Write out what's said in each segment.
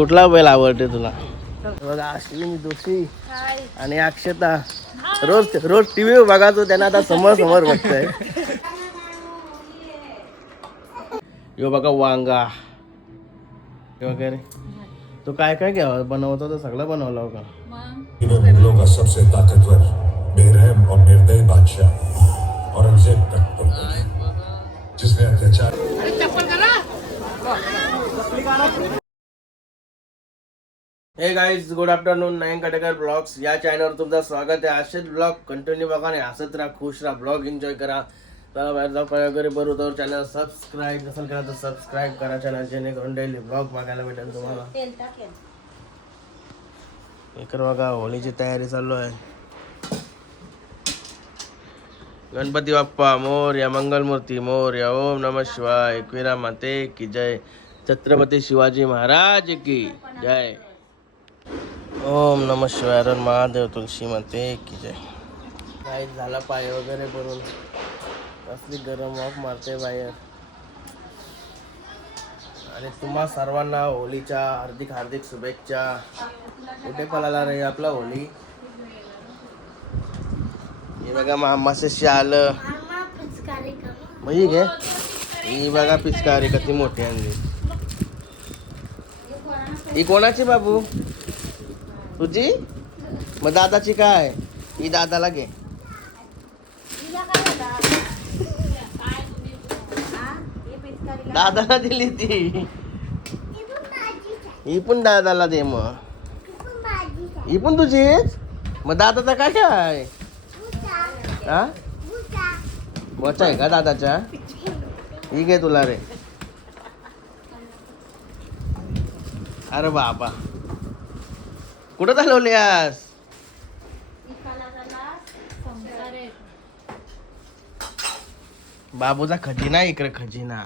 कुठला बैल आवडते तुला? बघा अश्विनी जोशी आणि अक्षता. रोज रोज टीव्ही बघा तो त्यांना आता समोर समोर बघतोय. यो बघा वांगा. वगैरे तो काय काय घ्यावा बनवतो तो सगळं बनवला मुगलों का सबसे ताकतवर बेरहम और निर्दयी बादशाह औरंगजेब तक जिसने अत्याचार hey guys good afternoon Nayan Katekar blogs या चॅनलवर तुमचं स्वागत आहे. असेच ब्लॉग कंटिन्यू बघा आणि हसत राहा खुश राहा ब्लॉग एन्जॉय करा. चला बाहेर जाऊ वगैरे बरोबर तर चॅनल सबस्क्राईब नसेल करा तर सबस्क्राईब करा चॅनल जेणेकरून डेली ब्लॉग बघायला भेटेल तुम्हाला. इकडे बघा होळीची तयारी चालू आहे. गणपती बाप्पा मोर्या मंगलमूर्ती मोर्या ओम नम शिवाय. एकविरा माते की जय. छत्रपती शिवाजी महाराज की जय. ओम नम शिवाय अरुण महादेव तुलसी माते की जय. काय झाला पाय वगैरे भरून. कसली गरम वाफ मारते बाहेर. आणि तुम्हा सर्वांना होळीच्या हार्दिक हार्दिक शुभेच्छा. कुठे पळाला रे आपला होळी हे बघा मामाशी आलं. ही घे. ही बघा पिचकारी किती मोठी आणली. ही कोणाची बाबू? तुझी मग दादाची काय? ही दादाला घे. दादाला दिली ती. ही पण दादाला दे मग. ही पण तुझीच? मग दादाचा काय काय हा? बोचा आहे का दादाच्या ही घे तुला रे. अरे बाबा. कुठं चालवली आज? बाबूचा खजिना इकडे खजिना.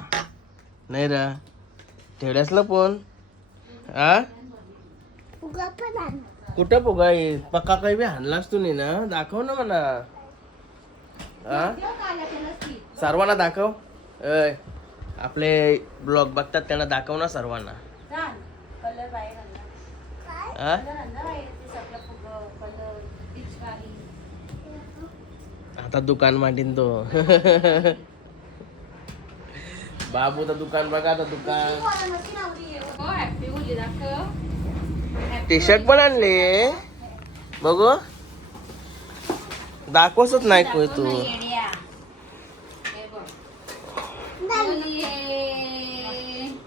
नाही र. ठेवल्यास ना पण. हा कुठं पुगाई पक्का काही बी हाणलास तू नाही ना दाखव ना मला. आ? सर्वांना दाखव. आपले ब्लॉग बघतात त्यांना दाखव ना सर्वांना. हा? आता दुकान मांडीन तो बाबू तर दुकान बघा आता दुकान टी शर्ट पण आणले बघू दाखवतच नाही कोय तू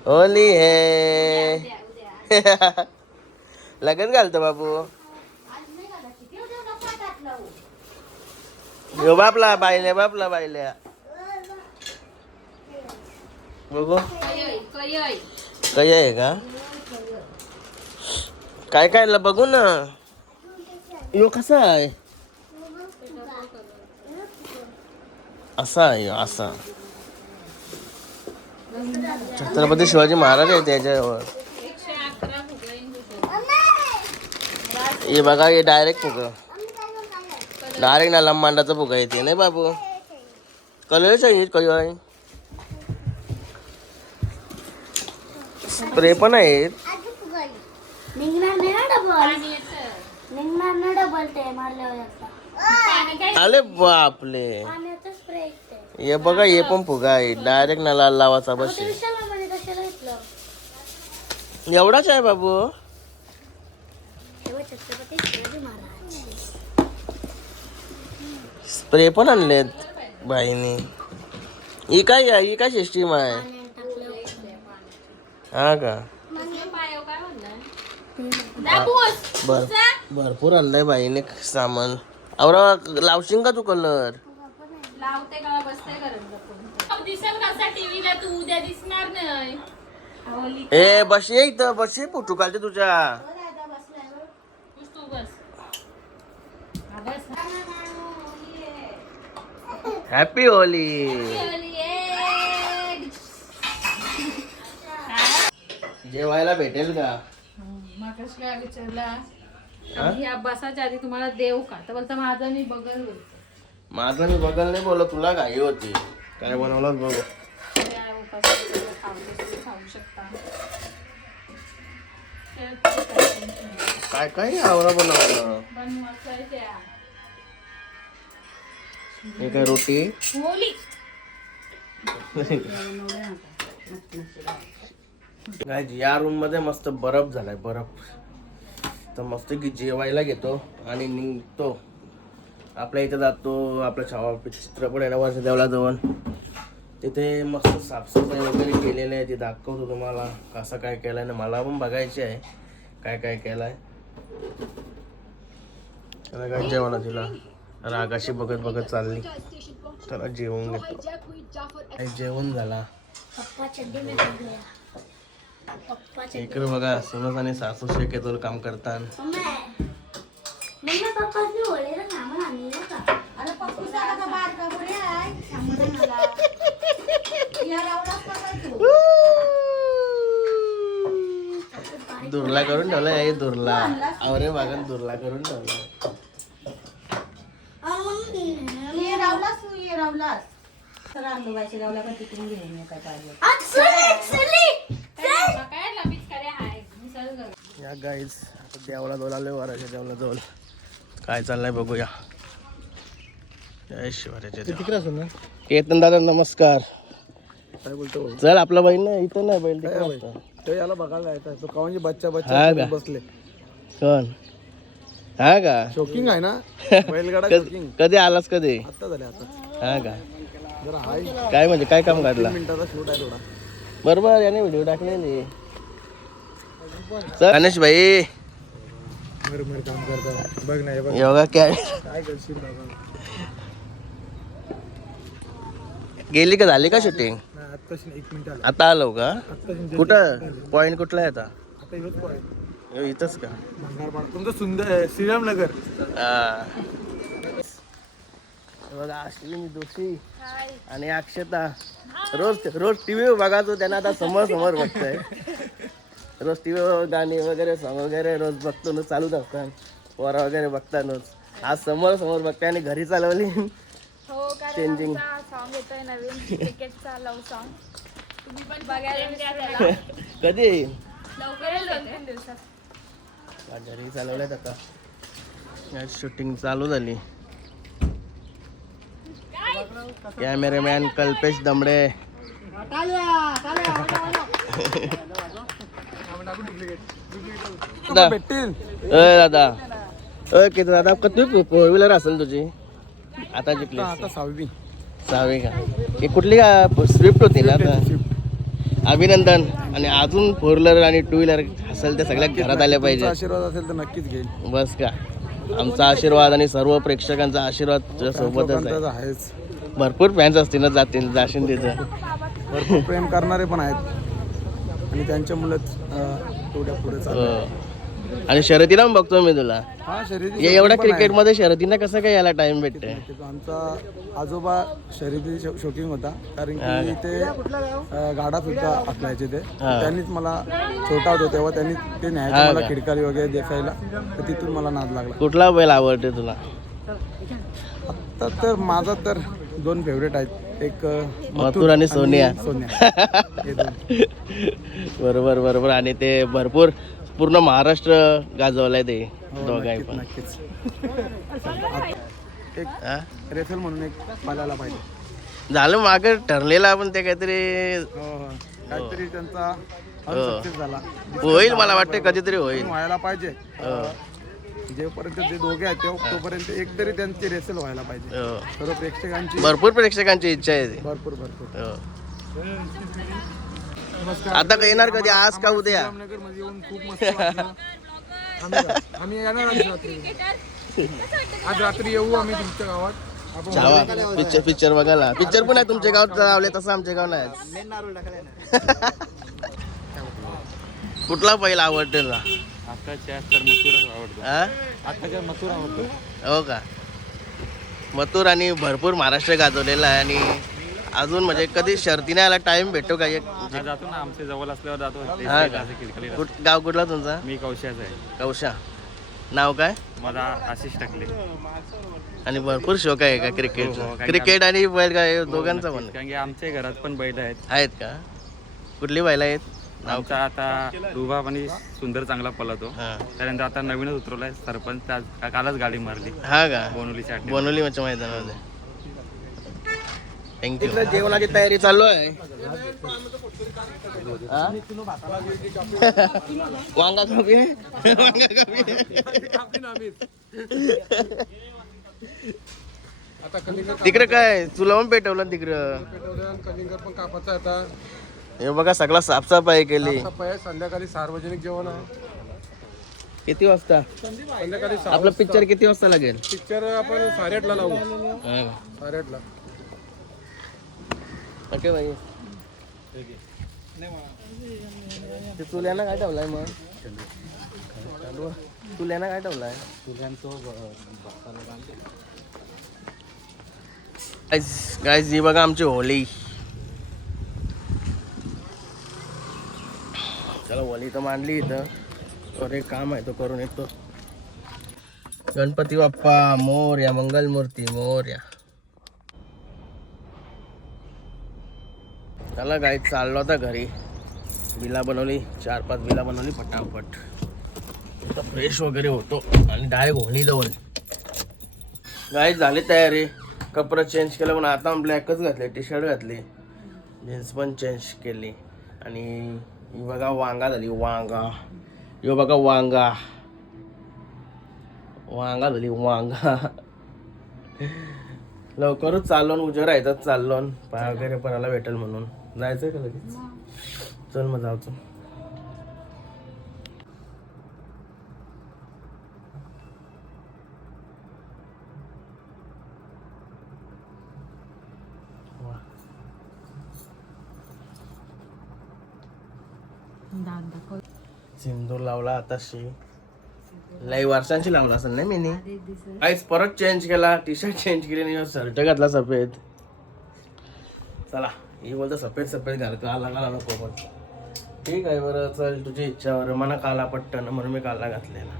होली हे लगेच घालतो बाबू यो बापला बायल्या बापला बायल्या. बघू. काय आहे का? काय काय बघू ना. यो कसा आहे? असा आहे असा. छत्रपती शिवाजी महाराज आहे त्याच्यावर. हे बघा हे डायरेक्ट फुग. डायरेक्ट ना मांडाचा फुगा येते नाही बाबू? कलरच आहे कलर स्प्रे पण आहेत. आले बापले हे बघा हे पण फुगा आहे. डायरेक्ट नाला लावाचा बस आहे. एवढाच आहे बाबू? तेव्हा छत्रपती शिवाजी महाराज. स्प्रे पण आणलेत बाईने. ही काय आहे? ही काय सिस्टीम आहे? हा का? बर भरपूर आणलंय बाईने सामान. आवरा लावशील का तू कलर. लावते का? बसते करत दिसल कसा टीव्हीला? तू उद्या दिसणार नाही. ए बस ये इथं बस ये फोटो काढते तुझ्या. हा, हॅपी होली. जेवायला भेटेल का? मगाशी काय विचारला? ह्या बसाच्या आधी तुम्हाला देऊ का? तर बोलता माझं मी बघल बोलतो माझं मी बघायला नाही बोलत तुला घाई होती. काय बनवलं बघू काय उपास काय काय आवरा बनवलं हे काय रोटी? या रूममध्ये मस्त बर्फ झालाय बर्फ. तर मस्त की जेवायला घेतो आणि निघतो. आपल्या इथे जातो आपल्या छावा चित्रपट आहे ना वर्ष देवला जवळ तिथे मस्त साफसफाई वगैरे केलेली आहे ती दाखवतो तुम्हाला कसं काय केलंय ना मला पण बघायची आहे काय काय केलंय. त्याला काय जेवण तिला रागाशी बघत बघत चालली. त्याला जेवून घेतो. जेवण झाला. इकडे बघा सुनस आणि सासू शेकेतोल काम करतात. दुर्ला करून ठेवला आहे दुर्ला. आवरे बागात दुर्ला करून ठेवला. ये गाईज आता देवला जवळ आलोय वराच्या देवला जवळ काय चाललंय बघूया. जय शिवराच्या केतन दादा नमस्कार. काय बोलतो? चल आपला बहीण नाही इथं नाही बैल तिकडे. तो याला बघायला येतात तो कावांचे बच्चा हा? बसले. कोण हा का? शोकिंग आहे ना? बैलगाडा कध- शोकिंग कधी आलास कधी? आत्ता झाले आता. हा का? जरा हाय. तीन काय म्हणजे काय काम काढला? मिनिटाचा शूट आहे थोडा. बरोबर याने व्हिडिओ टाकलेली चल गणेश भाई. मर मर काम करता बघ नाही बघ. योगा काय काय करशील बाबा? गेली का झाली का शूटिंग आता आलो का? आत्ताच कुठं? पॉइंट कुठला आहे आता? इथंच का? तुमचं सुंदर आहे श्रीराम नगर बघा अश्विनी जोशी आणि अक्षता. रोज रोज टीव्ही बघा तो त्यांना आता समोर समोर बघतोय. रोज टीव्ही गाणी वगैरे सॉंग वगैरे रोज बघतो ना चालूच असतात पोरा वगैरे बघतानच आज समोर समोर बघताय आणि घरी चालवली. हो Changing. सॉन्ग येतोय नवीन क्रिकेटचा लव सॉन्ग तुम्ही पण बघायला. कधी येईल? लवकर येईल दोन तीन दिवसात. घरी चालवल्यात आता. शूटिंग चालू झाली. कॅमेरामॅन कल्पेश दमडे. दादा. अय किती दादा किती फोर व्हीलर असेल तुझी? आता जिंकली आता सहावी. सहावी का? ही कुठली का स्विफ्ट होती ना? आता अभिनंदन. आणि अजून फोर व्हीलर आणि टू व्हीलर असेल ते सगळ्या घरात आल्या पाहिजे. आशीर्वाद असेल तर नक्कीच घेईल. बस का? आमचा आशीर्वाद आणि सर्व प्रेक्षकांचा आशीर्वाद तुझ्या सोबतच आहे. भरपूर फॅन्स असतील ना जातील जाशील तिथं. भरपूर प्रेम करणारे पण आहेत. आणि त्यांच्यामुळेच तेवढ्या पुढे. आणि शर्यतीला पण बघतो मी तुला. हा शर्यती एवढ्या शौकीन पण आहे. क्रिकेटमध्ये शर्यतींना कसं काय यायला टाइम भेटते आमचा आजोबा शर्यती शौकीन होता. कारण की ते अं, गाडात सुद्धा असल्याचे ते. त्यांनीच मला छोटा होतो तेव्हा. त्यांनी ते न्यायचं मला? खिडकारी वगैरे देखायला तर तिथून मला नाद लागला. कुठला बैल आवडते तुला? आता तर माझा तर दोन फेवरेट आहेत. एक मथुर आणि सोनिया. सोन्या. बरोबर बरोबर. आणि ते भरपूर पूर्ण महाराष्ट्र गाजवलाय ते हो, नक्कीच पण नक्कीच एक हा? रेफल म्हणून एक पालायला पाहिजे झालं माग ठरलेलं आपण ते काहीतरी हो हो काहीतरी त्यांचा. सक्सेस झाला होईल मला वाटतं कधीतरी होईल व्हायला पाहिजे. जेपर्यंत जे दोघे आहेत तेव्हा तोपर्यंत एक तरी त्यांची रेसल व्हायला पाहिजे हो. सर्व प्रेक्षकांची भरपूर प्रेक्षकांची इच्छा आहे ती. भरपूर भरपूर हो. आता का येणार कधी? आज का उद्या? जामनगरमध्ये येऊन खूप मस्त वाटलं. आम्ही आम्ही येणार आज रात्री. आज रात्री येऊ आम्ही तुमच्या गावात. आपण छावा पिक्चर पिक्चर बघायला. पिक्चर पण आहे तुमच्या गावात लावले तसं आमच्या गाव नाही. कुठला पहिला आवडते तुला? आताच्या तर मथुरा आवडतो. हा? आताच्या मथुरा आवडतो. हो का? मथुर आणि भरपूर महाराष्ट्र गाजवलेला आहे आणि अजून म्हणजे कधी शर्तीने यायला टाइम भेटतो का एक? हा, जातो ना आमच्या जवळ असल्यावर जातो. हा. का? असं खिडखिडीला. कुठ- गाव कुठला तुमचा? मी कौशाचा आहे. कौशा. नाव काय? मला आशिष टाकले. आणि भरपूर शौक आहे का क्रिकेट हो, हो, क्रिकेट आणि बैल काय दोघांचा पण. कारण की आमच्या घरात पण बैल आहेत. आहेत का? कुठली बैल आहेत? नाव आमचा आता रुबाब आणि सुंदर चांगला पळतो. हा. त्यानंतर आता नवीनच उतरवलाय सरपंच. कालच गाडी मारली. हा का? बोनवलीच्या अड्ड्यात. बोनवली मच्छा मैदानामध्ये. थँक्यू जेवणाची तयारी चालू आहे. हा? वांगा कमी आहे? वांगा कमी आहे? तिकडे काय? तुला पण पेटवलं तिकडं. पेटवलं कलिंगड पण कापायचं आता हे बघा सगळा साफसफाई केली. सफाई आहे संध्याकाळी सार्वजनिक जेवण आहे किती वाजता. संध्याकाळी आपलं पिक्चर किती वाजता लागेल? पिक्चर आपण साडेआठला लावू? साडेआठला. ओके भाई ते चुल्यानं काय ठेवलाय मग? चुल्यानं काय ठेवलाय? काय ही बघा आमची होली चला होली तर मांडली इथं. तर काम आहे तो करून येतो. गणपती बाप्पा मोर्या मंगलमूर्ती मोर्या. चला गाई चाललो होता घरी. बिला बनवली चार पाच बिला बनवली फटाफट आता फ्रेश वगैरे होतो आणि डायरेक्ट होणी जाऊन गाई झाली तयारी. कपडे चेंज केलं पण आता ब्लॅकच घातले टी शर्ट घातली. जीन्स पण चेंज केली. आणि ही बघा वांगा झाली वांगा. यो बघा वांगा. वांगा झाली वांगा. लवकरच चाललो न उजेड राहायचं चाललो पाय वगैरे परायला भेटेल म्हणून. जायचंय का लगेच? चल मग जाऊचं सिंदूर लावला आताशी. लई वर्षांची लावला असेल ना मी काहीच परत चेंज केला टी शर्ट चेंज केली आणि शर्ट घातला सफेद. चला. ही बोलतो सफेद सफेद घाल काला काला नको पण ठीक आहे बरं चल तुझी इच्छा बरं मला काला पट्टन म्हणून मी काला घातलेला.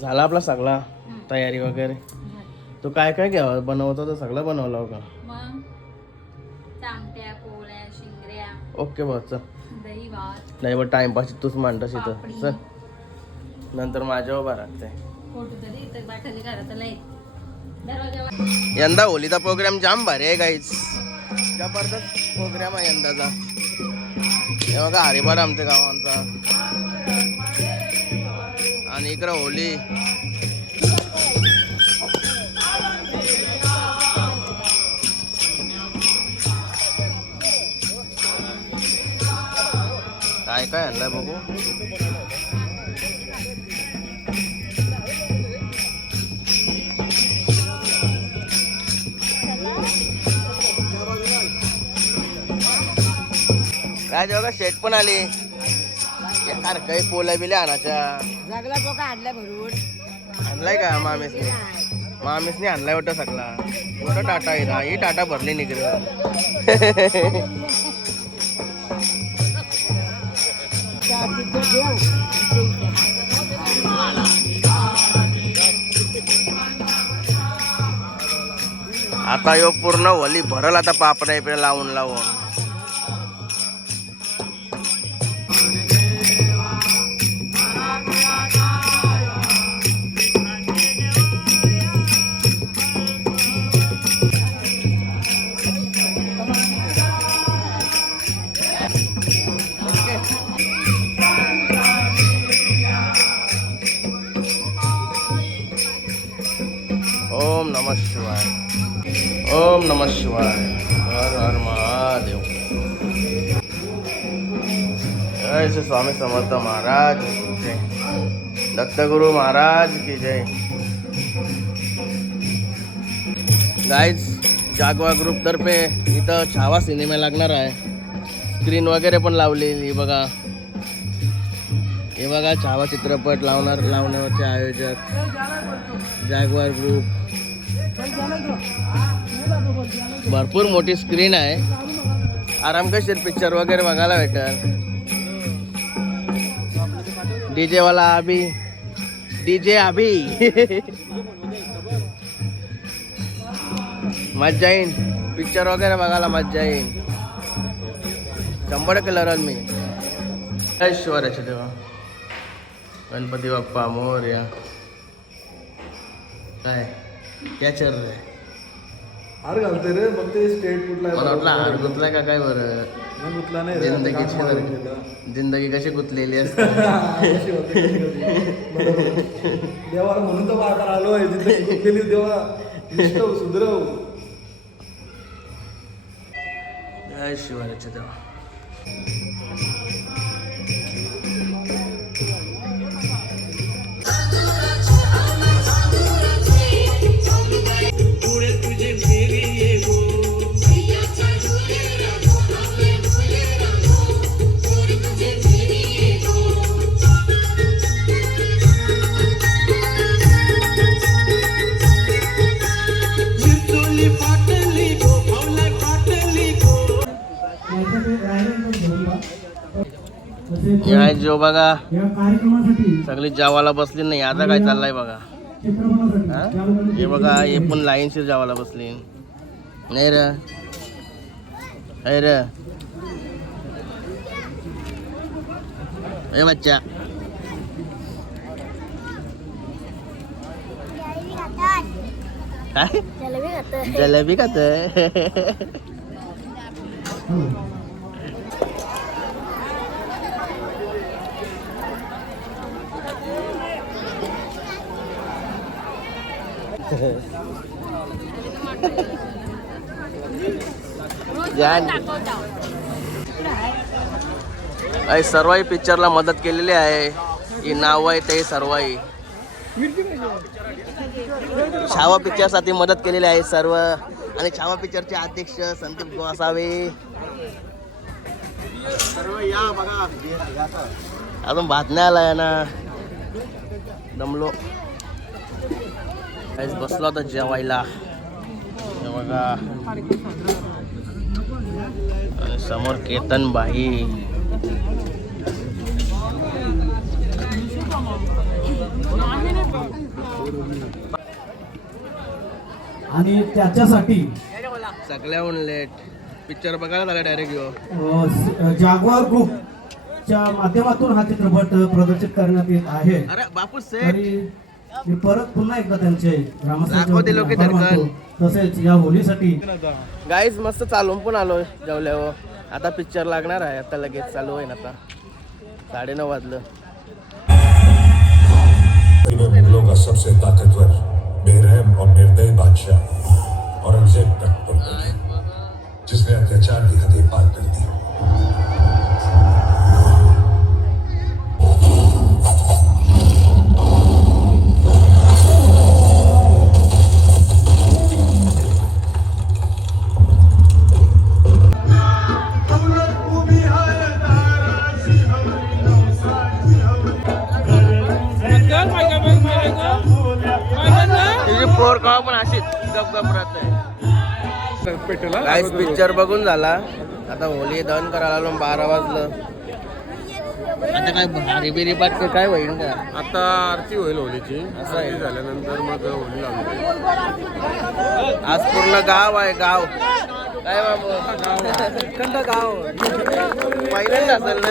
झाला आपला सगळा? तयारी वगैरे? तू काय काय घ्यावा बनवतो तर सगळं बनवलं हो का ओके भाऊ चल. नाही बघ टाइमपास तूच मांडस इथं. चल. नंतर माझ्या उभा राहते यंदा होलीचा प्रोग्राम जाम भारी आहे काहीच जबरदस्त प्रोग्राम आहे यंदाचा. हे बघा हरिबार आमच्या गावांचा. आणि इकडं होली. काय काय आणलंय बघू. काय बघा शेट पण आली. यार काही पोल्या बिल्या आणाच्या आणला भरून. आणलाय का मामेसने? मामेसने आणलाय वाटतं सगळा. कुठं टाटा आहे ना ही टाटा भरली निघलं. आता यो पूर्ण होली भरल आता पापड्या इकडे लावून लावून ओम नमः शिवाय। हर हर महादेव। जय श्री स्वामी समर्थ महाराज की जय। दत्तगुरु महाराज की जय। गाईज जागवा ग्रुप तर्फे इथं छावा सिनेमा लागणार आहे. स्क्रीन वगैरे पण लावलेली बघा. हे बघा छावा चित्रपट लावणार लावण्यावरचे आयोजक. जागवार ग्रुप भरपूर मोठी स्क्रीन आहे. आरामकशीर पिक्चर वगैरे बघायला भेटल. डीजे वाला अभी. डीजे अभी. मज्जा येईन. पिक्चर वगैरे बघायला मज्जा येईन. शंभर टक्के लढल मी. ऐश्वर्याचे देवा. गणपती बाप्पा मोर्या. काय? क्या चल रे हार घालते रे फक्त स्टेट कुठला मला वाटलं हार का काय बरं नाही गुतला नाही रे जिंदगीची काम मारून बरं. गेलं. जिंदगी कशी गुतलेली असते अशी होते कधी कधी. बरोबर. देवाला म्हणून तर बाहेर आलो आहे जिंदगी गुंतलेली देवा निष्ठव सुधरव जय शिवाचे देवा हे आहे जो बघा. या कार्यक्रमासाठी सगळी जेवायला बसली नाही आता काय चाललंय बघा. हा? हे बघा हे पण लाईनशीर जेवायला बसली. नाही र. अरे र. ए बच्चा. काय? जलेबी खातोय. जलेबी खात जान सर्वाई पिक्चरला मदत केलेली आहे. ही नाव आहे ते सर्वाई. छावा पिक्चरसाठी मदत केलेली आहे सर्व. आणि छावा पिक्चरचे अध्यक्ष संदीप गोसावे. अजून भात नाही आलाय ना. दमलो. काहीच बसलो होता जेवायला. बघा. आणि समोर केतन बाई आणि त्याच्यासाठी सगळ्याहून लेट पिक्चर बघायला झाला डायरेक्ट येऊ स- जागवार ग्रुपच्या माध्यमातून हा चित्रपट प्रदर्शित करण्यात येत आहे. अरे बापू सेठ मी परत पुन्हा एकदा त्यांचे लोकं. तसेच या होलीसाठी गाईज मस्त चालून पण आलोय जेवल्यावर. आता पिक्चर लागणार आहे. आता लगेच चालू होईन आता. साडेनऊ वाजलं. में मुगलों का सबसे ताकतवर बेरहम और निर्दयी बादशाह औरंगजेब तक जिसने अत्याचार की हदें पार कर दी। गाईज पिक्चर बघून झाला. आता होली दहन करायला आलो बारा वाजलं. आता काय भारी बिरी पाठ काय होईल का? आता आरती होईल होलीची. असं आहे. झाल्यानंतर मग होली लावली आज पूर्ण गाव आहे गाव. काय बाबू? गाव. पहिल्यांदा असेल ना?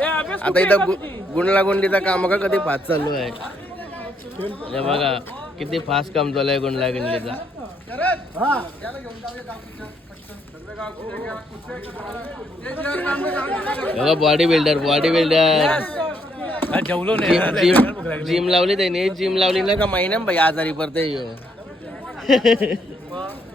आता इथं गु- गुंडला गुंडीचा काम का कधी फास्ट चालू आहे. हे बघा किती फास्ट काम चालू आहे गुंडला गुंडलीचा बघा बॉडी बिल्डर बॉडी बिल्डर जेवलो जिम जिम लावली त्याने जिम लावली. ना का महिना भाई आजारी पडते.